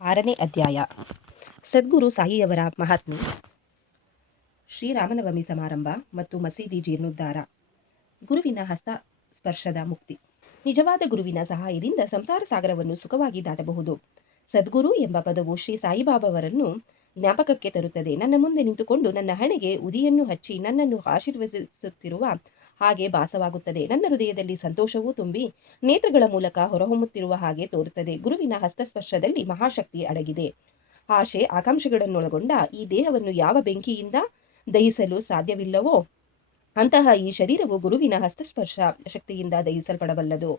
6ನೇ ಅಧ್ಯಾಯ. ಸದ್ಗುರು ಸಾಯಿಯವರ ಮಹಾತ್ಮೆ, ಶ್ರೀರಾಮನವಮಿ ಸಮಾರಂಭ ಮತ್ತು ಮಸೀದಿ ಜೀರ್ಣೋದ್ಧಾರ. ಗುರುವಿನ ಹಸ್ತ ಸ್ಪರ್ಶದ ಮುಕ್ತಿ. ನಿಜವಾದ ಗುರುವಿನ ಸಹಾಯದಿಂದ ಸಂಸಾರ ಸಾಗರವನ್ನು ಸುಖವಾಗಿ ದಾಟಬಹುದು. ಸದ್ಗುರು ಎಂಬ ಪದವು ಶ್ರೀ ಸಾಯಿಬಾಬಾವರನ್ನು ಜ್ಞಾಪಕಕ್ಕೆ ತರುತ್ತದೆ. ನನ್ನ ಮುಂದೆ ನಿಂತುಕೊಂಡು ನನ್ನ ಹಣೆಗೆ ಉದಿಯನ್ನು ಹಚ್ಚಿ ನನ್ನನ್ನು ಆಶೀರ್ವದಿಸುತ್ತಿರುವ ಹಾಗೆ ಭಾಸವಾಗುತ್ತದೆ. ನನ್ನ ಹೃದಯದಲ್ಲಿ ಸಂತೋಷವೂ ತುಂಬಿ ನೇತ್ರಗಳ ಮೂಲಕ ಹೊರಹೊಮ್ಮುತ್ತಿರುವ ಹಾಗೆ ತೋರುತ್ತದೆ. ಗುರುವಿನ ಹಸ್ತಸ್ಪರ್ಶದಲ್ಲಿ ಮಹಾಶಕ್ತಿ ಅಡಗಿದೆ. ಆಶೆ ಆಕಾಂಕ್ಷೆಗಳನ್ನೊಳಗೊಂಡ ಈ ದೇಹವನ್ನು ಯಾವ ಬೆಂಕಿಯಿಂದ ದಹಿಸಲು ಸಾಧ್ಯವಿಲ್ಲವೋ ಅಂತಹ ಈ ಶರೀರವು ಗುರುವಿನ ಹಸ್ತಸ್ಪರ್ಶ ಶಕ್ತಿಯಿಂದ ದಹಿಸಲ್ಪಡಬಲ್ಲದು.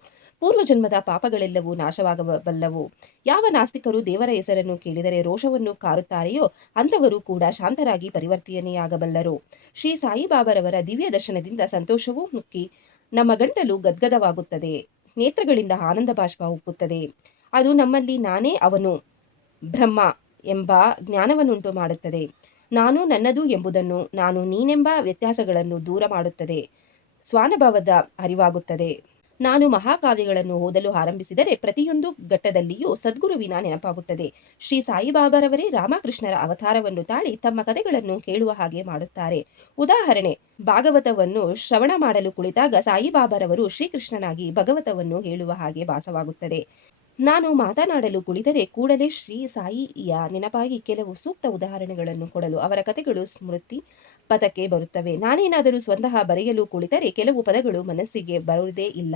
ಪೂರ್ವಜನ್ಮದ ಪಾಪಗಳೆಲ್ಲವೂ ನಾಶವಾಗಬಲ್ಲವು. ಯಾವ ನಾಸ್ತಿಕರು ದೇವರ ಹೆಸರನ್ನು ಕೇಳಿದರೆ ರೋಷವನ್ನು ಕಾರುತ್ತಾರೆಯೋ ಅಂಥವರು ಕೂಡ ಶಾಂತರಾಗಿ ಪರಿವರ್ತನೆಯಾಗಬಲ್ಲರು. ಶ್ರೀ ಸಾಯಿಬಾಬಾರವರ ದಿವ್ಯ ದರ್ಶನದಿಂದ ಸಂತೋಷವೂ ಮುಕ್ಕಿ ನಮ್ಮ ಗಂಟಲು ಗದ್ಗದವಾಗುತ್ತದೆ. ನೇತ್ರಗಳಿಂದ ಆನಂದ ಬಾಷ್ಪ ಉಕ್ಕುತ್ತದೆ. ಅದು ನಮ್ಮಲ್ಲಿ ನಾನೇ ಅವನು ಬ್ರಹ್ಮ ಎಂಬ ಜ್ಞಾನವನ್ನುಂಟು ಮಾಡುತ್ತದೆ. ನಾನು ನನ್ನದು ಎಂಬುದನ್ನು, ನಾನು ನೀನೆಂಬ ವ್ಯತ್ಯಾಸಗಳನ್ನು ದೂರ ಮಾಡುತ್ತದೆ. ಸ್ವಾನುಭವದ ಅರಿವಾಗುತ್ತದೆ. ನಾನು ಮಹಾಕಾವ್ಯಗಳನ್ನು ಓದಲು ಆರಂಭಿಸಿದರೆ ಪ್ರತಿಯೊಂದು ಘಟ್ಟದಲ್ಲಿಯೂ ಸದ್ಗುರುವಿನ ನೆನಪಾಗುತ್ತದೆ. ಶ್ರೀ ಸಾಯಿಬಾಬಾರವರೇ ರಾಮಕೃಷ್ಣರ ಅವತಾರವನ್ನು ತಾಳಿ ತಮ್ಮ ಕಥೆಗಳನ್ನು ಕೇಳುವ ಹಾಗೆ ಮಾಡುತ್ತಾರೆ. ಉದಾಹರಣೆ, ಭಾಗವತವನ್ನು ಶ್ರವಣ ಮಾಡಲು ಕುಳಿತಾಗ ಸಾಯಿಬಾಬಾರವರು ಶ್ರೀಕೃಷ್ಣನಾಗಿ ಭಾಗವತವನ್ನು ಹೇಳುವ ಹಾಗೆ ಭಾಸವಾಗುತ್ತದೆ. ನಾನು ಮಾತನಾಡಲು ಕುಳಿತರೆ ಕೂಡಲೇ ಶ್ರೀ ಸಾಯಿಯ ನೆನಪಾಗಿ ಕೆಲವು ಸೂಕ್ತ ಉದಾಹರಣೆಗಳನ್ನು ಕೊಡಲು ಅವರ ಕಥೆಗಳು ಸ್ಮೃತಿ ಪಥಕ್ಕೆ ಬರುತ್ತವೆ. ನಾನೇನಾದರೂ ಸ್ವತಃ ಬರೆಯಲು ಕುಳಿತರೆ ಕೆಲವು ಪದಗಳು ಮನಸ್ಸಿಗೆ ಬರುವುದೇ ಇಲ್ಲ.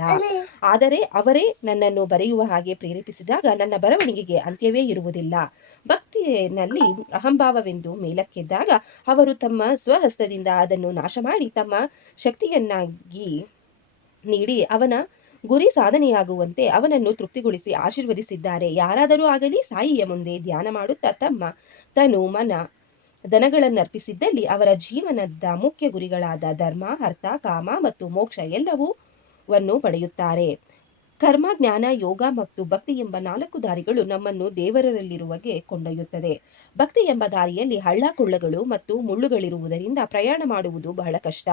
ಆದರೆ ಅವರೇ ನನ್ನನ್ನು ಬರೆಯುವ ಹಾಗೆ ಪ್ರೇರೇಪಿಸಿದಾಗ ನನ್ನ ಬರವಣಿಗೆಗೆ ಅಂತ್ಯವೇ ಇರುವುದಿಲ್ಲ. ಭಕ್ತಿಯಲ್ಲಿ ಅಹಂಭಾವವೆಂದು ಮೇಲಕ್ಕೆದ್ದಾಗ ಅವರು ತಮ್ಮ ಸ್ವಹಸ್ತದಿಂದ ಅದನ್ನು ನಾಶ ಮಾಡಿ ತಮ್ಮ ಶಕ್ತಿಯನ್ನಾಗಿ ನೀಡಿ ಅವನ ಗುರಿ ಸಾಧನೆಯಾಗುವಂತೆ ಅವನನ್ನು ತೃಪ್ತಿಗೊಳಿಸಿ ಆಶೀರ್ವದಿಸಿದ್ದಾರೆ. ಯಾರಾದರೂ ಆಗಲಿ ಸಾಯಿಯ ಮುಂದೆ ಧ್ಯಾನ ಮಾಡುತ್ತಾ ತಮ್ಮ ತನು ಮನ ಧನಗಳನ್ನರ್ಪಿಸಿದ್ದಲ್ಲಿ ಅವರ ಜೀವನದ ಮುಖ್ಯ ಗುರಿಗಳಾದ ಧರ್ಮ, ಅರ್ಥ, ಕಾಮ ಮತ್ತು ಮೋಕ್ಷ ಎಲ್ಲವನ್ನೂ ಪಡೆಯುತ್ತಾರೆ. ಕರ್ಮ, ಜ್ಞಾನ, ಯೋಗ ಮತ್ತು ಭಕ್ತಿ ಎಂಬ 4 ದಾರಿಗಳು ನಮ್ಮನ್ನು ದೇವರಲ್ಲಿರುವಗೆ ಕೊಂಡೊಯ್ಯುತ್ತದೆ. ಭಕ್ತಿ ಎಂಬ ದಾರಿಯಲ್ಲಿ ಹಳ್ಳ ಕೊಳ್ಳಗಳು ಮತ್ತು ಮುಳ್ಳುಗಳಿರುವುದರಿಂದ ಪ್ರಯಾಣ ಮಾಡುವುದು ಬಹಳ ಕಷ್ಟ.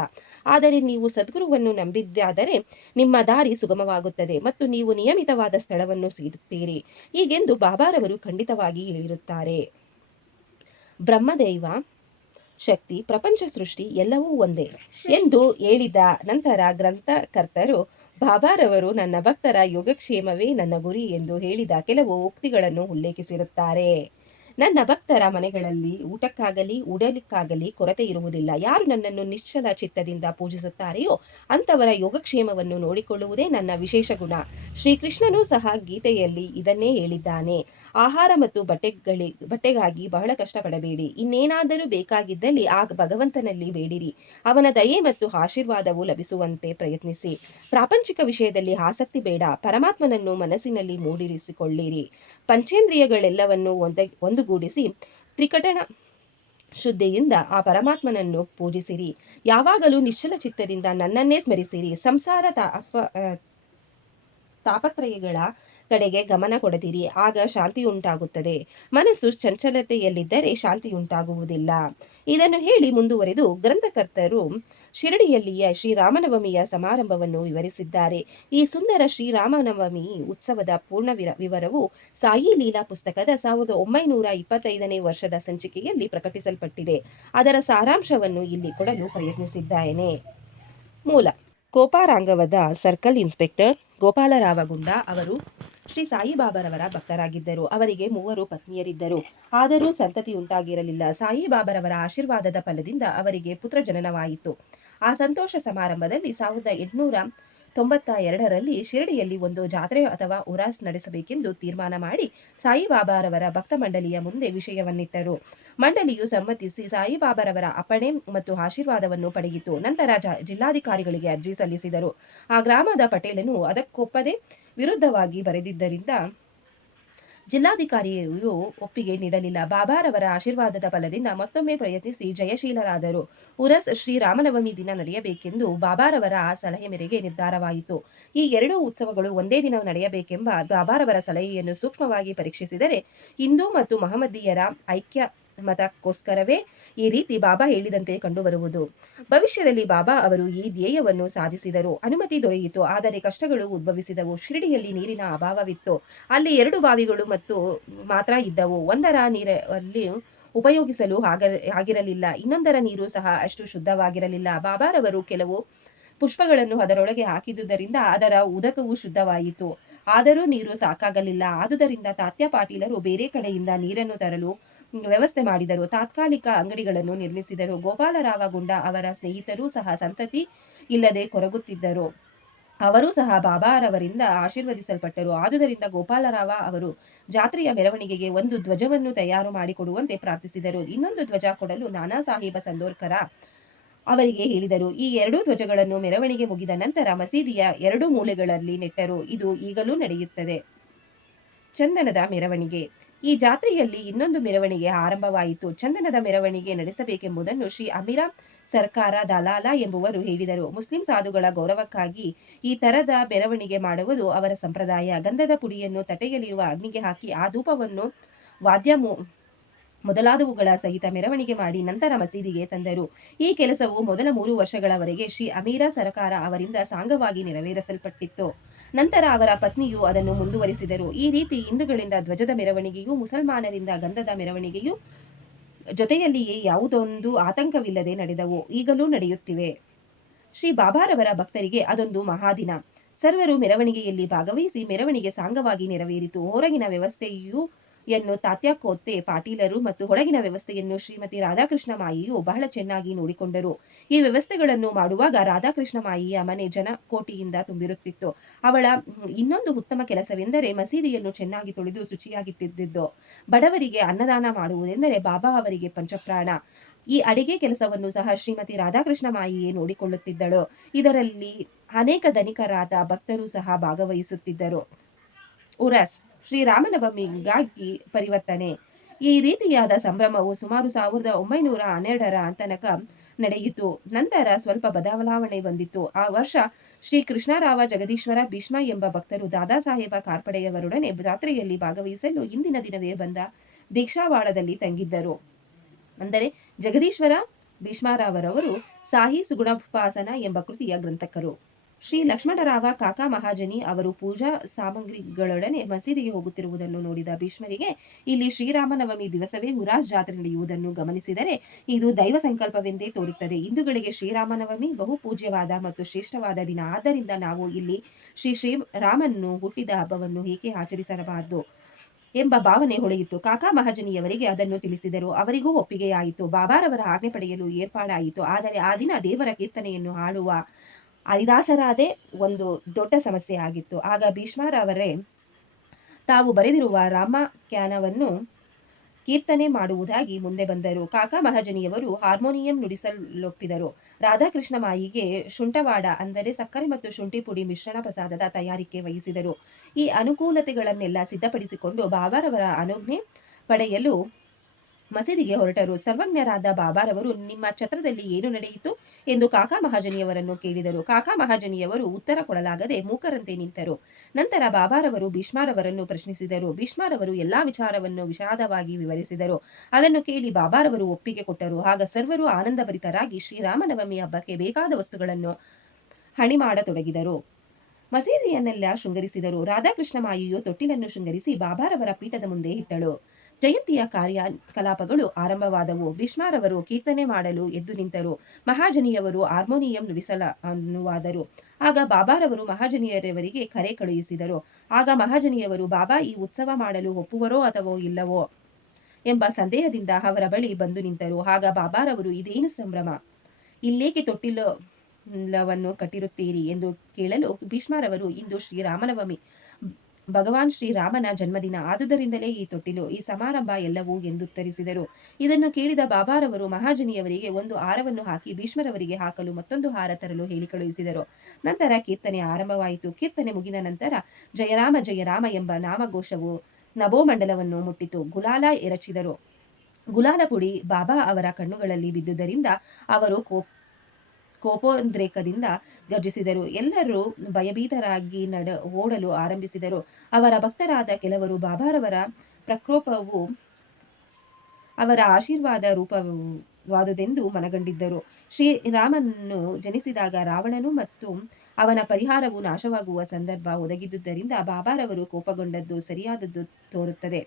ಆದರೆ ನೀವು ಸದ್ಗುರುವನ್ನು ನಂಬಿದ್ದಾದರೆ ನಿಮ್ಮ ದಾರಿ ಸುಗಮವಾಗುತ್ತದೆ ಮತ್ತು ನೀವು ನಿಯಮಿತವಾದ ಸ್ಥಳವನ್ನು ಸೇರುತ್ತೀರಿ. ಹೀಗೆಂದು ಬಾಬಾರವರು ಖಂಡಿತವಾಗಿ ಹೇಳಿರುತ್ತಾರೆ. ಬ್ರಹ್ಮದೈವ ಶಕ್ತಿ, ಪ್ರಪಂಚ ಸೃಷ್ಟಿ ಎಲ್ಲವೂ ಒಂದೇ ಎಂದು ಹೇಳಿದ ನಂತರ ಗ್ರಂಥಕರ್ತರು ಬಾಬಾರವರು ನನ್ನ ಭಕ್ತರ ಯೋಗಕ್ಷೇಮವೇ ನನ್ನ ಗುರಿ ಎಂದು ಹೇಳಿದ ಕೆಲವು ಉಕ್ತಿಗಳನ್ನು ಉಲ್ಲೇಖಿಸಿರುತ್ತಾರೆ. ನನ್ನ ಭಕ್ತರ ಮನೆಗಳಲ್ಲಿ ಊಟಕ್ಕಾಗಲಿ ಉಡಲಿಕ್ಕಾಗಲಿ ಕೊರತೆ ಇರುವುದಿಲ್ಲ. ಯಾರು ನನ್ನನ್ನು ನಿಶ್ಚಲ ಚಿತ್ತದಿಂದ ಪೂಜಿಸುತ್ತಾರೆಯೋ ಅಂಥವರ ಯೋಗಕ್ಷೇಮವನ್ನು ನೋಡಿಕೊಳ್ಳುವುದೇ ನನ್ನ ವಿಶೇಷ ಗುಣ. ಶ್ರೀಕೃಷ್ಣನೂ ಸಹ ಗೀತೆಯಲ್ಲಿ ಇದನ್ನೇ ಹೇಳಿದ್ದಾನೆ. ಆಹಾರ ಮತ್ತು ಬಟ್ಟೆಗಾಗಿ ಬಹಳ ಕಷ್ಟಪಡಬೇಡಿ. ಇನ್ನೇನಾದರೂ ಬೇಕಾಗಿದ್ದಲ್ಲಿ ಆ ಭಗವಂತನಲ್ಲಿ ಬೇಡಿರಿ. ಅವನ ದಯೆ ಮತ್ತು ಆಶೀರ್ವಾದವು ಲಭಿಸುವಂತೆ ಪ್ರಯತ್ನಿಸಿ. ಪ್ರಾಪಂಚಿಕ ವಿಷಯದಲ್ಲಿ ಆಸಕ್ತಿ ಬೇಡ. ಪರಮಾತ್ಮನನ್ನು ಮನಸ್ಸಿನಲ್ಲಿ ಮೂಡಿರಿಸಿಕೊಳ್ಳಿರಿ. ಪಂಚೇಂದ್ರಿಯಗಳೆಲ್ಲವನ್ನು ಒಂದುಗೂಡಿಸಿ ತ್ರಿಕಟಣ ಶುದ್ಧಿಯಿಂದ ಆ ಪರಮಾತ್ಮನನ್ನು ಪೂಜಿಸಿರಿ. ಯಾವಾಗಲೂ ನಿಶ್ಚಲ ಚಿತ್ತದಿಂದ ನನ್ನನ್ನೇ ಸ್ಮರಿಸಿರಿ. ಸಂಸಾರ ತಾಪತ್ರಯಗಳ ಕಡೆಗೆ ಗಮನ ಕೊಡದಿರಿ. ಆಗ ಶಾಂತಿಯುಂಟಾಗುತ್ತದೆ. ಮನಸ್ಸು ಚಂಚಲತೆಯಲ್ಲಿದ್ದರೆ ಶಾಂತಿಯುಂಟಾಗುವುದಿಲ್ಲ. ಇದನ್ನು ಹೇಳಿ ಮುಂದುವರೆದು ಗ್ರಂಥಕರ್ತರು ಶಿರಡಿಯಲ್ಲಿಯ ಶ್ರೀರಾಮನವಮಿಯ ಸಮಾರಂಭವನ್ನು ವಿವರಿಸಿದ್ದಾರೆ. ಈ ಸುಂದರ ಶ್ರೀರಾಮನವಮಿ ಉತ್ಸವದ ಪೂರ್ಣ ವಿವರವು ಸಾಯಿ ಲೀಲಾ ಪುಸ್ತಕದ 1925ನೇ ವರ್ಷದ ಸಂಚಿಕೆಯಲ್ಲಿ ಪ್ರಕಟಿಸಲ್ಪಟ್ಟಿದೆ. ಅದರ ಸಾರಾಂಶವನ್ನು ಇಲ್ಲಿ ಕೊಡಲು ಪ್ರಯತ್ನಿಸಿದ್ದೇನೆ. ಮೂಲ: ಕೋಪಾರಾಂಗವದ ಸರ್ಕಲ್ ಇನ್ಸ್ಪೆಕ್ಟರ್ ಗೋಪಾಲರಾವಗುಂಡ ಅವರು ಶ್ರೀ ಸಾಯಿಬಾಬಾರವರ ಭಕ್ತರಾಗಿದ್ದರು. ಅವರಿಗೆ 3 ಪತ್ನಿಯರಿದ್ದರು. ಆದರೂ ಸಂತತಿಯುಂಟಾಗಿರಲಿಲ್ಲ. ಸಾಯಿಬಾಬಾರವರ ಆಶೀರ್ವಾದದ ಫಲದಿಂದ ಅವರಿಗೆ ಪುತ್ರ ಜನನವಾಯಿತು. ಆ ಸಂತೋಷ ಸಮಾರಂಭದಲ್ಲಿ 1892ರಲ್ಲಿ ಶಿರಡಿಯಲ್ಲಿ ಒಂದು ಜಾತ್ರೆ ಅಥವಾ ಉರಾಸ್ ನಡೆಸಬೇಕೆಂದು ತೀರ್ಮಾನ ಮಾಡಿ ಸಾಯಿಬಾಬಾರವರ ಭಕ್ತ ಮಂಡಳಿಯ ಮುಂದೆ ವಿಷಯವನ್ನಿಟ್ಟರು. ಮಂಡಳಿಯು ಸಮ್ಮತಿಸಿ ಸಾಯಿಬಾಬಾರವರ ಅಪ್ಪಣೆ ಮತ್ತು ಆಶೀರ್ವಾದವನ್ನು ಪಡೆಯಿತು. ನಂತರ ಜಿಲ್ಲಾಧಿಕಾರಿಗಳಿಗೆ ಅರ್ಜಿ ಸಲ್ಲಿಸಿದರು. ಆ ಗ್ರಾಮದ ಪಟೇಲನು ಅದಕ್ಕೊಪ್ಪದೆ ವಿರುದ್ಧವಾಗಿ ಬರೆದಿದ್ದರಿಂದ ಜಿಲ್ಲಾಧಿಕಾರಿಯು ಒಪ್ಪಿಗೆ ನೀಡಲಿಲ್ಲ. ಬಾಬಾರವರ ಆಶೀರ್ವಾದದ ಫಲದಿಂದ ಮತ್ತೊಮ್ಮೆ ಪ್ರಯತ್ನಿಸಿ ಜಯಶೀಲರಾದರು. ಉರಸ್ ಶ್ರೀರಾಮನವಮಿ ದಿನ ನಡೆಯಬೇಕೆಂದು ಬಾಬಾರವರ ಸಲಹೆ ಮೇರೆಗೆ ನಿರ್ಧಾರವಾಯಿತು. ಈ 2 ಉತ್ಸವಗಳು ಒಂದೇ ದಿನ ನಡೆಯಬೇಕೆಂಬ ಬಾಬಾರವರ ಸಲಹೆಯನ್ನು ಸೂಕ್ಷ್ಮವಾಗಿ ಪರೀಕ್ಷಿಸಿದರೆ ಹಿಂದೂ ಮತ್ತು ಮಹಮ್ಮದೀಯರ ಐಕ್ಯ ಮತಕ್ಕೋಸ್ಕರವೇ ಈ ರೀತಿ ಬಾಬಾ ಹೇಳಿದಂತೆ ಕಂಡುಬರುವುದು. ಭವಿಷ್ಯದಲ್ಲಿ ಬಾಬಾ ಅವರು ಈ ಧ್ಯೇಯವನ್ನು ಸಾಧಿಸಿದರು. ಅನುಮತಿ ದೊರೆಯಿತು. ಆದರೆ ಕಷ್ಟಗಳು ಉದ್ಭವಿಸಿದವು. ಶಿರಡಿಯಲ್ಲಿ ನೀರಿನ ಅಭಾವವಿತ್ತು. ಅಲ್ಲಿ 2 ಬಾವಿಗಳು ಮಾತ್ರ ಇದ್ದವು. ಒಂದರ ನೀರಲ್ಲಿ ಉಪಯೋಗಿಸಲು ಆಗಿರಲಿಲ್ಲ. ಇನ್ನೊಂದರ ನೀರು ಸಹ ಅಷ್ಟು ಶುದ್ಧವಾಗಿರಲಿಲ್ಲ. ಬಾಬಾರವರು ಕೆಲವು ಪುಷ್ಪಗಳನ್ನು ಅದರೊಳಗೆ ಹಾಕಿದುದರಿಂದ ಅದರ ಉದಕವು ಶುದ್ಧವಾಯಿತು. ಆದರೂ ನೀರು ಸಾಕಾಗಲಿಲ್ಲ. ಆದುದರಿಂದ ತಾತ್ಯ ಪಾಟೀಲರು ಬೇರೆ ಕಡೆಯಿಂದ ನೀರನ್ನು ತರಲು ವ್ಯವಸ್ಥೆ ಮಾಡಿದರು. ತಾತ್ಕಾಲಿಕ ಅಂಗಡಿಗಳನ್ನು ನಿರ್ಮಿಸಿದರು. ಗೋಪಾಲರಾವ ಗುಂಡ ಅವರ ಸ್ನೇಹಿತರೂ ಸಹ ಸಂತತಿ ಇಲ್ಲದೆ ಕೊರಗುತ್ತಿದ್ದರು. ಅವರೂ ಸಹ ಬಾಬಾರವರಿಂದ ಆಶೀರ್ವದಿಸಲ್ಪಟ್ಟರು. ಆದುದರಿಂದ ಗೋಪಾಲರಾವ ಅವರು ಜಾತ್ರೆಯ ಮೆರವಣಿಗೆಗೆ ಒಂದು ಧ್ವಜವನ್ನು ತಯಾರು ಮಾಡಿಕೊಡುವಂತೆ ಪ್ರಾರ್ಥಿಸಿದರು. ಇನ್ನೊಂದು ಧ್ವಜ ಕೊಡಲು ನಾನಾ ಸಾಹೇಬ ಸಂದೋರ್ಕರ ಅವರಿಗೆ ಹೇಳಿದರು. ಈ 2 ಧ್ವಜಗಳನ್ನು ಮೆರವಣಿಗೆ ಮುಗಿದ ನಂತರ ಮಸೀದಿಯ 2 ಮೂಲೆಗಳಲ್ಲಿ ನೆಟ್ಟರು. ಇದು ಈಗಲೂ ನಡೆಯುತ್ತದೆ. ಚಂದನದ ಮೆರವಣಿಗೆ. ಈ ಜಾತ್ರೆಯಲ್ಲಿ ಇನ್ನೊಂದು ಮೆರವಣಿಗೆ ಆರಂಭವಾಯಿತು. ಚಂದನದ ಮೆರವಣಿಗೆ ನಡೆಸಬೇಕೆಂಬುದನ್ನು ಶ್ರೀ ಅಮೀರಾ ಸರ್ಕಾರ ದಲಾಲ ಎಂಬುವರು ಹೇಳಿದರು. ಮುಸ್ಲಿಂ ಸಾಧುಗಳ ಗೌರವಕ್ಕಾಗಿ ಈ ತರದ ಮೆರವಣಿಗೆ ಮಾಡುವುದು ಅವರ ಸಂಪ್ರದಾಯ. ಗಂಧದ ಪುಡಿಯನ್ನು ತಟ್ಟೆಯಲ್ಲಿರುವ ಅಗ್ನಿಗೆ ಹಾಕಿ ಆ ಧೂಪವನ್ನು ವಾದ್ಯ ಮೊದಲಾದವುಗಳ ಸಹಿತ ಮೆರವಣಿಗೆ ಮಾಡಿ ನಂತರ ಮಸೀದಿಗೆ ತಂದರು. ಈ ಕೆಲಸವು ಮೊದಲ 3 ವರ್ಷಗಳವರೆಗೆ ಶ್ರೀ ಅಮೀರಾ ಸರಕಾರ ಅವರಿಂದ ಸಾಂಗವಾಗಿ ನೆರವೇರಿಸಲ್ಪಟ್ಟಿತ್ತು. ನಂತರ ಅವರ ಪತ್ನಿಯು ಅದನ್ನು ಮುಂದುವರಿಸಿದರು. ಈ ರೀತಿ ಹಿಂದೂಗಳಿಂದ ಧ್ವಜದ ಮೆರವಣಿಗೆಯೂ ಮುಸಲ್ಮಾನರಿಂದ ಗಂಧದ ಮೆರವಣಿಗೆಯೂ ಜೊತೆಯಲ್ಲಿಯೇ ಯಾವುದೊಂದು ಆತಂಕವಿಲ್ಲದೆ ನಡೆದವು. ಈಗಲೂ ನಡೆಯುತ್ತಿವೆ. ಶ್ರೀ ಬಾಬಾರವರ ಭಕ್ತರಿಗೆ ಅದೊಂದು ಮಹಾದಿನ. ಸರ್ವರು ಮೆರವಣಿಗೆಯಲ್ಲಿ ಭಾಗವಹಿಸಿ ಮೆರವಣಿಗೆ ಸಾಂಗವಾಗಿ ನೆರವೇರಿತು. ಹೊರಗಿನ ವ್ಯವಸ್ಥೆಯು ಯನ್ನು ತಾತ್ಯಾಕೋತ್ತೆ ಪಾಟೀಲರು ಮತ್ತು ಒಳಗಿನ ವ್ಯವಸ್ಥೆಯನ್ನು ಶ್ರೀಮತಿ ರಾಧಾಕೃಷ್ಣ ಮಾಯಿಯು ಬಹಳ ಚೆನ್ನಾಗಿ ನೋಡಿಕೊಂಡರು. ಈ ವ್ಯವಸ್ಥೆಗಳನ್ನು ಮಾಡುವಾಗ ರಾಧಾಕೃಷ್ಣ ಮಾಯಿಯ ಮನೆ ಜನಕೋಟಿಯಿಂದ ತುಂಬಿರುತ್ತಿತ್ತು. ಅವಳ ಇನ್ನೊಂದು ಉತ್ತಮ ಕೆಲಸವೆಂದರೆ ಮಸೀದಿಯನ್ನು ಚೆನ್ನಾಗಿ ತೊಳೆದು ಶುಚಿಯಾಗಿಟ್ಟಿದ್ದು. ಬಡವರಿಗೆ ಅನ್ನದಾನ ಮಾಡುವುದೆಂದರೆ ಬಾಬಾ ಅವರಿಗೆ ಪಂಚಪ್ರಾಣ. ಈ ಅಡಿಗೆ ಕೆಲಸವನ್ನು ಸಹ ಶ್ರೀಮತಿ ರಾಧಾಕೃಷ್ಣ ಮಾಯಿಯೇ ನೋಡಿಕೊಳ್ಳುತ್ತಿದ್ದಳು. ಇದರಲ್ಲಿ ಅನೇಕ ಧನಿಕರಾದ ಭಕ್ತರು ಸಹ ಭಾಗವಹಿಸುತ್ತಿದ್ದರು. ಉರಸ್ ಶ್ರೀರಾಮನವಮಿಗಾಗಿ ಪರಿವರ್ತನೆ. ಈ ರೀತಿಯಾದ ಸಂಭ್ರಮವು ಸುಮಾರು 1912ರ ತನಕ ನಡೆಯಿತು. ನಂತರ ಸ್ವಲ್ಪ ಬದಲಾವಣೆ ಬಂದಿತು. ಆ ವರ್ಷ ಶ್ರೀ ಕೃಷ್ಣರಾವ ಜಗದೀಶ್ವರ ಭೀಷ್ಮ ಎಂಬ ಭಕ್ತರು ದಾದಾ ಸಾಹೇಬ ಕಾರ್ಪಡೆಯವರೊಡನೆ ಜಾತ್ರೆಯಲ್ಲಿ ಭಾಗವಹಿಸಲು ಹಿಂದಿನ ದಿನವೇ ಬಂದ ದೀಕ್ಷಾವಾಳದಲ್ಲಿ ತಂಗಿದ್ದರು. ಅಂದರೆ ಜಗದೀಶ್ವರ ಭೀಷ್ಮರಾವರವರು ಸಾಹಿ ಸುಗುಣೋಪಾಸನ ಎಂಬ ಕೃತಿಯ ಗ್ರಂಥಕರು. ಶ್ರೀ ಲಕ್ಷ್ಮಣರಾವ ಕಾಕಾ ಮಹಾಜನಿ ಅವರು ಪೂಜಾ ಸಾಮಗ್ರಿಗಳೊಡನೆ ಮಸೀದಿಗೆ ಹೋಗುತ್ತಿರುವುದನ್ನು ನೋಡಿದ ಭೀಷ್ಮರಿಗೆ ಇಲ್ಲಿ ಶ್ರೀರಾಮನವಮಿ ದಿವಸವೇ ಉರಾಸ್ ಜಾತ್ರೆ ನಡೆಯುವುದನ್ನು ಗಮನಿಸಿದರೆ ಇದು ದೈವ ಸಂಕಲ್ಪವೆಂದೇ ತೋರುತ್ತದೆ. ಹಿಂದೂಗಳಿಗೆ ಶ್ರೀರಾಮನವಮಿ ಬಹು ಪೂಜ್ಯವಾದ ಮತ್ತು ಶ್ರೇಷ್ಠವಾದ ದಿನ. ಆದ್ದರಿಂದ ನಾವು ಇಲ್ಲಿ ಶ್ರೀರಾಮನು ಹುಟ್ಟಿದ ಹಬ್ಬವನ್ನು ಏಕೆ ಆಚರಿಸಬಾರದು ಎಂಬ ಭಾವನೆ ಹೊಳೆಯಿತು. ಕಾಕಾ ಮಹಾಜನಿಯವರಿಗೆ ಅದನ್ನು ತಿಳಿಸಿದರು. ಅವರಿಗೂ ಒಪ್ಪಿಗೆಯಾಯಿತು. ಬಾಬಾರವರ ಆಜ್ಞೆ ಪಡೆಯಲು ಏರ್ಪಾಡಾಯಿತು. ಆದರೆ ಆ ದಿನ ದೇವರ ಕೀರ್ತನೆಯನ್ನು ಹಾಡುವ ಹರಿದಾಸರಾದೇ ಒಂದು ದೊಡ್ಡ ಸಮಸ್ಯೆ ಆಗಿತ್ತು. ಆಗ ಭೀಷ್ಮರವರೇ ತಾವು ಬರೆದಿರುವ ರಾಮಾಖ್ಯಾನವನ್ನು ಕೀರ್ತನೆ ಮಾಡುವುದಾಗಿ ಮುಂದೆ ಬಂದರು. ಕಾಕಾ ಮಹಾಜನಿಯವರು ಹಾರ್ಮೋನಿಯಂ ನುಡಿಸಲೊಪ್ಪಿದರು. ರಾಧಾಕೃಷ್ಣ ಮಾಯಿಗೆ ಶುಂಠವಾಡ ಅಂದರೆ ಸಕ್ಕರೆ ಮತ್ತು ಶುಂಠಿ ಪುಡಿ ಮಿಶ್ರಣ ಪ್ರಸಾದದ ತಯಾರಿಕೆ ವಹಿಸಿದರು. ಈ ಅನುಕೂಲತೆಗಳನ್ನೆಲ್ಲ ಸಿದ್ಧಪಡಿಸಿಕೊಂಡು ಬಾಬಾರವರ ಅನುಜ್ಞೆ ಪಡೆಯಲು ಮಸೀದಿಗೆ ಹೊರಟರು. ಸರ್ವಜ್ಞರಾದ ಬಾಬಾರವರು ನಿಮ್ಮ ಛತ್ರದಲ್ಲಿ ಏನು ನಡೆಯಿತು ಎಂದು ಕಾಕಾ ಮಹಾಜನಿಯವರನ್ನು ಕೇಳಿದರು. ಕಾಕಾ ಮಹಾಜನಿಯವರು ಉತ್ತರ ಕೊಡಲಾಗದೆ ಮೂಕರಂತೆ ನಿಂತರು. ನಂತರ ಬಾಬಾರವರು ಭೀಷ್ಮರವರನ್ನು ಪ್ರಶ್ನಿಸಿದರು. ಭೀಷ್ಮರವರು ಎಲ್ಲಾ ವಿಚಾರವನ್ನು ವಿಷಾದವಾಗಿ ವಿವರಿಸಿದರು. ಅದನ್ನು ಕೇಳಿ ಬಾಬಾರವರು ಒಪ್ಪಿಗೆ ಕೊಟ್ಟರು. ಆಗ ಸರ್ವರು ಆನಂದಭರಿತರಾಗಿ ಶ್ರೀರಾಮನವಮಿ ಹಬ್ಬಕ್ಕೆ ಬೇಕಾದ ವಸ್ತುಗಳನ್ನು ಹಣಿ ಮಾಡತೊಡಗಿದರು. ಮಸೀದಿಯನ್ನೆಲ್ಲ ಶೃಂಗರಿಸಿದರು. ರಾಧಾಕೃಷ್ಣ ಮಾಯಿಯು ತೊಟ್ಟಿಲನ್ನು ಶೃಂಗರಿಸಿ ಬಾಬಾರವರ ಪೀಠದ ಮುಂದೆ ಇಟ್ಟಳು. ಜಯಂತಿಯ ಕಾರ್ಯಕಲಾಪಗಳು ಆರಂಭವಾದವು. ಭೀಷ್ಮರವರು ಕೀರ್ತನೆ ಮಾಡಲು ಎದ್ದು ನಿಂತರು. ಮಹಾಜನಿಯವರು ಹಾರ್ಮೋನಿಯಂ ನುಡಿಸಲನುವಾದರು. ಆಗ ಬಾಬಾರವರು ಮಹಾಜನಿಯವರಿಗೆ ಕರೆ ಕಳುಹಿಸಿದರು. ಆಗ ಮಹಾಜನಿಯವರು ಬಾಬಾ ಈ ಉತ್ಸವ ಮಾಡಲು ಒಪ್ಪುವರೋ ಅಥವಾ ಇಲ್ಲವೋ ಎಂಬ ಸಂದೇಹದಿಂದ ಅವರ ಬಳಿ ಬಂದು ನಿಂತರು. ಆಗ ಬಾಬಾರವರು ಇದೇನು ಸಂಭ್ರಮ, ಇಲ್ಲೇಕೆ ತೊಟ್ಟಿಲವನ್ನು ಕಟ್ಟಿರುತ್ತೀರಿ ಎಂದು ಕೇಳಲು ಭೀಷ್ಮರವರು ಇಂದು ಶ್ರೀರಾಮನವಮಿ, ಭಗವಾನ್ ಶ್ರೀರಾಮನ ಜನ್ಮದಿನ, ಆದುದರಿಂದಲೇ ಈ ತೊಟ್ಟಿಲು, ಈ ಸಮಾರಂಭ ಎಲ್ಲವೂ ಎಂದುತ್ತರಿಸಿದರು. ಇದನ್ನು ಕೇಳಿದ ಬಾಬಾರವರು ಮಹಾಜನಿಯವರಿಗೆ ಒಂದು ಹಾರವನ್ನು ಹಾಕಿ ಭೀಷ್ಮರವರಿಗೆ ಹಾಕಲು ಮತ್ತೊಂದು ಹಾರ ತರಲು ಹೇಳಿ ಕಳುಹಿಸಿದರು. ನಂತರ ಕೀರ್ತನೆ ಆರಂಭವಾಯಿತು. ಕೀರ್ತನೆ ಮುಗಿದ ನಂತರ ಜಯರಾಮ ಜಯರಾಮ ಎಂಬ ನಾಮಘೋಷವು ನಭೋಮಂಡಲವನ್ನು ಮುಟ್ಟಿತು. ಗುಲಾಲ ಎರಚಿದರು. ಗುಲಾಲ ಪುಡಿ ಬಾಬಾ ಅವರ ಕಣ್ಣುಗಳಲ್ಲಿ ಬಿದ್ದುದರಿಂದ ಅವರು ಕೋಪೋದ್ರೇಕದಿಂದ ಗರ್ಜಿಸಿದರು. ಎಲ್ಲರೂ ಭಯಭೀತರಾಗಿ ಓಡಲು ಆರಂಭಿಸಿದರು. ಅವರ ಭಕ್ತರಾದ ಕೆಲವರು ಬಾಬಾರವರ ಪ್ರಕೋಪವು ಅವರ ಆಶೀರ್ವಾದ ರೂಪವಾದುದೆಂದು ಮನಗಂಡಿದ್ದರು. ಶ್ರೀರಾಮನು ಜನಿಸಿದಾಗ ರಾವಣನು ಮತ್ತು ಅವನ ಪರಿಹಾರವು ನಾಶವಾಗುವ ಸಂದರ್ಭ ಒದಗಿದ್ದುದರಿಂದ ಬಾಬಾರವರು ಕೋಪಗೊಂಡದ್ದು ಸರಿಯಾದದ್ದು ತೋರುತ್ತದೆ.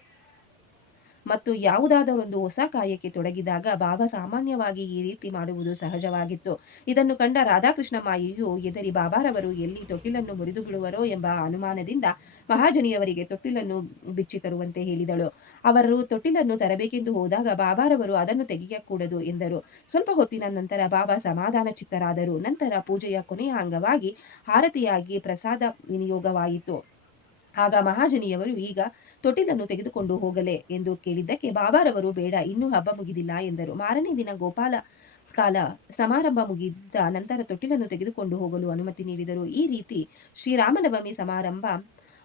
ಮತ್ತು ಯಾವುದಾದರೊಂದು ಹೊಸ ಕಾರ್ಯಕ್ಕೆ ತೊಡಗಿದಾಗ ಬಾಬಾ ಸಾಮಾನ್ಯವಾಗಿ ಈ ರೀತಿ ಮಾಡುವುದು ಸಹಜವಾಗಿತ್ತು. ಇದನ್ನು ಕಂಡ ರಾಧಾಕೃಷ್ಣ ಮಾಯಿಯು ಎದರಿ ಬಾಬಾರವರು ಎಲ್ಲಿ ತೊಟ್ಟಿಲನ್ನು ಮುರಿದು ಬಿಡುವರೋ ಎಂಬ ಅನುಮಾನದಿಂದ ಮಹಾಜನಿಯವರಿಗೆ ತೊಟ್ಟಿಲನ್ನು ಬಿಚ್ಚಿ ತರುವಂತೆ ಹೇಳಿದಳು. ಅವರು ತೊಟ್ಟಿಲನ್ನು ತರಬೇಕೆಂದು ಹೋದಾಗ ಬಾಬಾರವರು ಅದನ್ನು ತೆಗೆಯಕೂಡದು ಎಂದರು. ಸ್ವಲ್ಪ ಹೊತ್ತಿನ ನಂತರ ಬಾಬಾ ಸಮಾಧಾನ ಚಿತ್ತರಾದರು. ನಂತರ ಪೂಜೆಯ ಕೊನೆಯ ಅಂಗವಾಗಿ ಆರತಿಯಾಗಿ ಪ್ರಸಾದ ವಿನಿಯೋಗವಾಯಿತು. ಆಗ ಮಹಾಜನಿಯವರು ಈಗ ತೊಟ್ಟಿಲನ್ನು ತೆಗೆದುಕೊಂಡು ಹೋಗಲೇ ಎಂದು ಕೇಳಿದ್ದಕ್ಕೆ ಬಾಬಾರವರು ಬೇಡ, ಇನ್ನೂ ಹಬ್ಬ ಮುಗಿದಿಲ್ಲ ಎಂದರು. ಮಾರನೇ ದಿನ ಗೋಪಾಲ ಕಾಲ ಸಮಾರಂಭ ಮುಗಿದ ನಂತರ ತೊಟ್ಟಿಲನ್ನು ತೆಗೆದುಕೊಂಡು ಹೋಗಲು ಅನುಮತಿ ನೀಡಿದರು. ಈ ರೀತಿ ಶ್ರೀರಾಮನವಮಿ ಸಮಾರಂಭ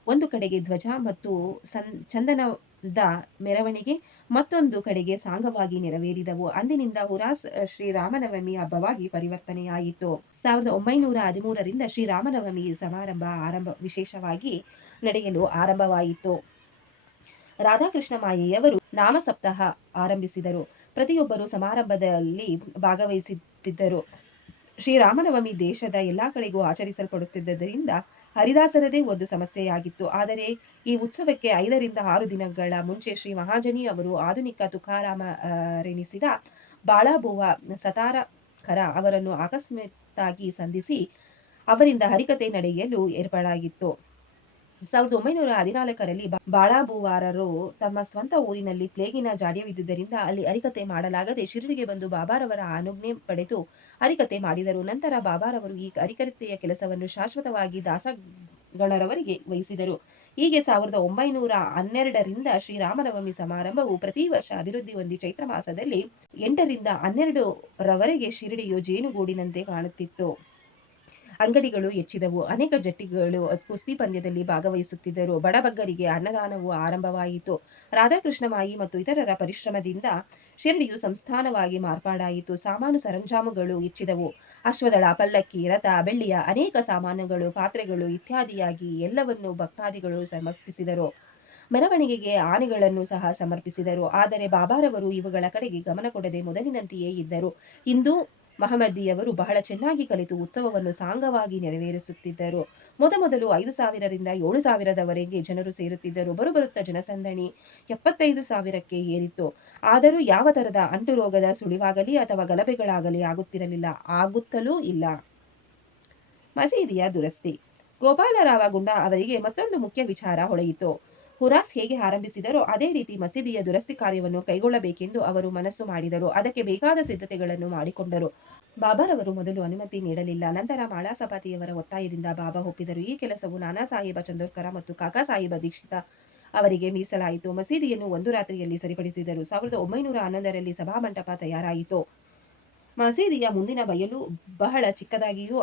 ಒಂದು ಕಡೆಗೆ ಧ್ವಜ ಮತ್ತು ಚಂದನದ ಮೆರವಣಿಗೆ, ಮತ್ತೊಂದು ಕಡೆಗೆ ಸಾಂಗವಾಗಿ ನೆರವೇರಿದವು. ಅಂದಿನಿಂದ ಹುರಾಸ್ ಶ್ರೀರಾಮನವಮಿ ಹಬ್ಬವಾಗಿ ಪರಿವರ್ತನೆಯಾಯಿತು. 1913ರಿಂದ ಶ್ರೀರಾಮನವಮಿ ಸಮಾರಂಭ ವಿಶೇಷವಾಗಿ ನಡೆಯಲು ಆರಂಭವಾಯಿತು. ರಾಧಾಕೃಷ್ಣ ಮಾಯೆಯವರು ನಾಮ ಸಪ್ತಾಹ ಆರಂಭಿಸಿದರು. ಪ್ರತಿಯೊಬ್ಬರೂ ಸಮಾರಂಭದಲ್ಲಿ ಭಾಗವಹಿಸುತ್ತಿದ್ದರು. ಶ್ರೀರಾಮನವಮಿ ದೇಶದ ಎಲ್ಲಾ ಕಡೆಗೂ ಆಚರಿಸಲ್ಪಡುತ್ತಿದ್ದರಿಂದ ಹರಿದಾಸರದೇ ಒಂದು ಸಮಸ್ಯೆಯಾಗಿತ್ತು. ಆದರೆ ಈ ಉತ್ಸವಕ್ಕೆ 5 ರಿಂದ 6 ದಿನಗಳ ಮುಂಚೆ ಶ್ರೀ ಮಹಾಜನಿ ಅವರು ಆಧುನಿಕ ತುಕಾರಾಮರೆನಿಸಿದ ಬಾಳಾಬುವ ಸತಾರಕರ ಅವರನ್ನು ಅಕಸ್ಮಾತ್ತಾಗಿ ಸಂಧಿಸಿ ಅವರಿಂದ ಹರಿಕತೆ ನಡೆಯಲು ಏರ್ಪಾಡಾಗಿತ್ತು. 1914ರಲ್ಲಿ ಬಾಳಾಬುವಾರರು ತಮ್ಮ ಸ್ವಂತ ಊರಿನಲ್ಲಿ ಪ್ಲೇಗಿನ ಜಾಡ್ಯವಿದ್ದುದರಿಂದ ಅಲ್ಲಿ ಹರಿಕತೆ ಮಾಡಲಾಗದೆ ಶಿರಡಿಗೆ ಬಂದು ಬಾಬಾರವರ ಆನುಜ್ಞೆ ಪಡೆದು ಹರಿಕತೆ ಮಾಡಿದರು. ನಂತರ ಬಾಬಾರವರು ಈ ಹರಿಕತೆಯ ಕೆಲಸವನ್ನು ಶಾಶ್ವತವಾಗಿ ದಾಸಗಣರವರಿಗೆ ವಹಿಸಿದರು. ಹೀಗೆ 1912ರಿಂದ ಶ್ರೀರಾಮನವಮಿ ಸಮಾರಂಭವು ಪ್ರತಿ ವರ್ಷ ಅಭಿವೃದ್ಧಿ ಹೊಂದಿ ಚೈತ್ರ ಮಾಸದಲ್ಲಿ 8 ರಿಂದ 12ರವರೆಗೆ ಶಿರಡಿಯು ಜೇನುಗೂಡಿನಂತೆ ಕಾಣುತ್ತಿತ್ತು. ಅಂಗಡಿಗಳು ಹೆಚ್ಚಿದವು. ಅನೇಕ ಜಟ್ಟಿಗಳು ಕುಸ್ತಿ ಪಂದ್ಯದಲ್ಲಿ ಭಾಗವಹಿಸುತ್ತಿದ್ದರು. ಬಡಬಗ್ಗರಿಗೆ ಅನ್ನದಾನವು ಆರಂಭವಾಯಿತು. ರಾಧಾಕೃಷ್ಣ ಮಾಯಿ ಮತ್ತು ಇತರರ ಪರಿಶ್ರಮದಿಂದ ಶಿರಡಿಯು ಸಂಸ್ಥಾನವಾಗಿ ಮಾರ್ಪಾಡಾಯಿತು. ಸಾಮಾನು ಸರಂಜಾಮುಗಳು ಹೆಚ್ಚಿದವು. ಅಶ್ವದಳ, ಪಲ್ಲಕ್ಕಿ, ರಥ, ಬೆಳ್ಳಿಯ ಅನೇಕ ಸಾಮಾನುಗಳು, ಪಾತ್ರೆಗಳು ಇತ್ಯಾದಿಯಾಗಿ ಎಲ್ಲವನ್ನೂ ಭಕ್ತಾದಿಗಳು ಸಮರ್ಪಿಸಿದರು. ಮೆರವಣಿಗೆಗೆ ಆನೆಗಳನ್ನು ಸಹ ಸಮರ್ಪಿಸಿದರು. ಆದರೆ ಬಾಬಾರವರು ಇವುಗಳ ಕಡೆಗೆ ಗಮನ ಕೊಡದೆ ಮೊದಲಿನಂತೆಯೇ ಇದ್ದರು. ಹಿಂದೂ ಮಹಮ್ಮದಿಯವರು ಬಹಳ ಚೆನ್ನಾಗಿ ಕಲಿತು ಉತ್ಸವವನ್ನು ಸಾಂಗವಾಗಿ ನೆರವೇರಿಸುತ್ತಿದ್ದರು. ಮೊದಮೊದಲು 5,000 ರಿಂದ 7,000ದವರೆಗೆ ಜನರು ಸೇರುತ್ತಿದ್ದರು. ಬರುತ್ತಾ ಜನಸಂದಣಿ 75,000ಕ್ಕೆ ಏರಿತು. ಆದರೂ ಯಾವ ತರದ ಅಂಟುರೋಗದ ಸುಳಿವಾಗಲಿ ಅಥವಾ ಗಲಭೆಗಳಾಗಲಿ ಆಗುತ್ತಲೂ ಇಲ್ಲ. ಮಸೀದಿಯ ದುರಸ್ತಿ. ಗೋಪಾಲರಾವ ಗುಂಡಾ ಅವರಿಗೆ ಮತ್ತೊಂದು ಮುಖ್ಯ ವಿಚಾರ ಹೊಳೆಯಿತು. ಹುರಾಸ್ ಹೇಗೆ ಆರಂಭಿಸಿದರೋ ಅದೇ ರೀತಿ ಮಸೀದಿಯ ದುರಸ್ತಿ ಕಾರ್ಯವನ್ನು ಕೈಗೊಳ್ಳಬೇಕೆಂದು ಅವರು ಮನಸ್ಸು ಮಾಡಿದರು. ಅದಕ್ಕೆ ಬೇಕಾದ ಸಿದ್ಧತೆಗಳನ್ನು ಮಾಡಿಕೊಂಡರು. ಬಾಬಾರವರು ಮೊದಲು ಅನುಮತಿ ನೀಡಲಿಲ್ಲ. ನಂತರ ಮಾಳಾ ಸಪಾತಿಯವರ ಒತ್ತಾಯದಿಂದ ಬಾಬಾ ಒಪ್ಪಿದರು. ಈ ಕೆಲಸವು ನಾನಾ ಸಾಹೇಬ ಚಂದೋರ್ಕರ ಮತ್ತು ಕಾಕಾ ಸಾಹೇಬ ದೀಕ್ಷಿತ ಅವರಿಗೆ ಮೀಸಲಾಯಿತು. ಮಸೀದಿಯನ್ನು ಒಂದು ರಾತ್ರಿಯಲ್ಲಿ ಸರಿಪಡಿಸಿದರು. 1911ರಲ್ಲಿ ಸಭಾಮಂಟಪ ತಯಾರಾಯಿತು. ಮಸೀದಿಯ ಮುಂದಿನ ಬಯಲು ಬಹಳ ಚಿಕ್ಕದಾಗಿಯೂ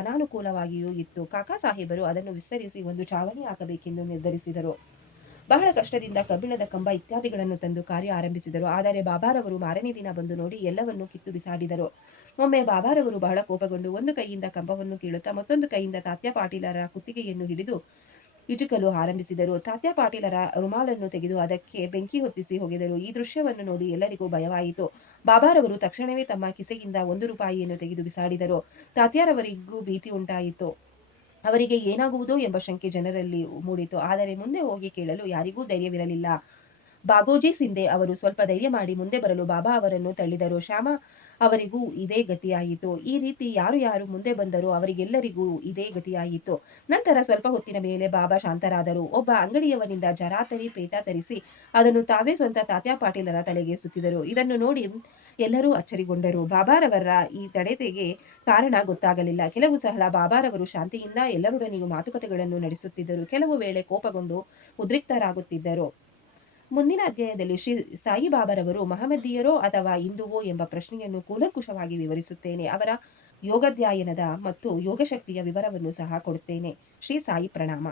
ಅನಾನುಕೂಲವಾಗಿಯೂ ಇತ್ತು. ಕಾಕಾ ಸಾಹೇಬರು ಅದನ್ನು ವಿಸ್ತರಿಸಿ ಒಂದು ಛಾವಣಿ ಹಾಕಬೇಕೆಂದು ನಿರ್ಧರಿಸಿದರು. ಬಹಳ ಕಷ್ಟದಿಂದ ಕಬ್ಬಿಣದ ಕಂಬ ಇತ್ಯಾದಿಗಳನ್ನು ತಂದು ಕಾರ್ಯ ಆರಂಭಿಸಿದರು. ಆದರೆ ಬಾಬಾರವರು ಮಾರನೇ ದಿನ ಬಂದು ನೋಡಿ ಎಲ್ಲವನ್ನೂ ಕಿತ್ತು ಬಿಸಾಡಿದರು. ಒಮ್ಮೆ ಬಾಬಾರವರು ಬಹಳ ಕೋಪಗೊಂಡು ಒಂದು ಕೈಯಿಂದ ಕಂಬವನ್ನು ಕೀಳುತ್ತಾ ಮತ್ತೊಂದು ಕೈಯಿಂದ ತಾತ್ಯಾ ಪಾಟೀಲರ ಕುತ್ತಿಗೆಯನ್ನು ಹಿಡಿದು ಇಜುಕಲು ಆರಂಭಿಸಿದರು. ತಾತ್ಯಾ ಪಾಟೀಲರ ರುಮಾಲನ್ನು ತೆಗೆದು ಅದಕ್ಕೆ ಬೆಂಕಿ ಹೊತ್ತಿಸಿ ಹೋಗಿದರು. ಈ ದೃಶ್ಯವನ್ನು ನೋಡಿ ಎಲ್ಲರಿಗೂ ಭಯವಾಯಿತು. ಬಾಬಾರವರು ತಕ್ಷಣವೇ ತಮ್ಮ ಕಿಸೆಯಿಂದ 1 ರೂಪಾಯಿಯನ್ನು ತೆಗೆದು ಬಿಸಾಡಿದರು. ತಾತ್ಯಾರವರಿಗೂ ಭೀತಿ ಉಂಟಾಯಿತು. ಅವರಿಗೆ ಏನಾಗುವುದೋ ಎಂಬ ಶಂಕೆ ಜನರಲ್ಲಿ ಮೂಡಿತು. ಆದರೆ ಮುಂದೆ ಹೋಗಿ ಕೇಳಲು ಯಾರಿಗೂ ಧೈರ್ಯವಿರಲಿಲ್ಲ. ಬಾಗೋಜಿ ಸಿಂಧೆ ಅವರು ಸ್ವಲ್ಪ ಧೈರ್ಯ ಮಾಡಿ ಮುಂದೆ ಬರಲು ಬಾಬಾ ಅವರನ್ನು ತಳ್ಳಿದರು. ಶ್ಯಾಮ ಅವರಿಗೂ ಇದೇ ಗತಿಯಾಯಿತು. ಈ ರೀತಿ ಯಾರು ಮುಂದೆ ಬಂದರೋ ಅವರಿಗೆಲ್ಲರಿಗೂ ಇದೇ ಗತಿಯಾಯಿತು. ನಂತರ ಸ್ವಲ್ಪ ಹೊತ್ತಿನ ಮೇಲೆ ಬಾಬಾ ಶಾಂತರಾದರು. ಒಬ್ಬ ಅಂಗಡಿಯವನಿಂದ ಜರಾತರಿ ಪೇಟ ತರಿಸಿ ಅದನ್ನು ತಾವೇ ಸ್ವಂತ ತಾತ್ಯಾ ಪಾಟೀಲರ ತಲೆಗೆ ಸುತ್ತಿದರು. ಇದನ್ನು ನೋಡಿ ಎಲ್ಲರೂ ಅಚ್ಚರಿಗೊಂಡರು. ಬಾಬಾರವರ ಈ ತಡೆತೆಗೆ ಕಾರಣ ಗೊತ್ತಾಗಲಿಲ್ಲ. ಕೆಲವು ಸಲ ಬಾಬಾರವರು ಶಾಂತಿಯಿಂದ ಎಲ್ಲರೊಡನೆಯೂ ಮಾತುಕತೆಗಳನ್ನು ನಡೆಸುತ್ತಿದ್ದರು. ಕೆಲವು ವೇಳೆ ಕೋಪಗೊಂಡು ಉದ್ರಿಕ್ತರಾಗುತ್ತಿದ್ದರು. ಮುಂದಿನ ಅಧ್ಯಾಯದಲ್ಲಿ ಶ್ರೀ ಸಾಯಿಬಾಬಾರವರು ಮಹಮ್ಮದೀಯರೋ ಅಥವಾ ಹಿಂದುವೋ ಎಂಬ ಪ್ರಶ್ನೆಯನ್ನು ಕೂಲಂಕುಷವಾಗಿ ವಿವರಿಸುತ್ತೇನೆ. ಅವರ ಯೋಗಾಧ್ಯಯನದ ಮತ್ತು ಯೋಗಶಕ್ತಿಯ ವಿವರವನ್ನು ಸಹ ಕೊಡುತ್ತೇನೆ. ಶ್ರೀ ಸಾಯಿ ಪ್ರಣಾಮ.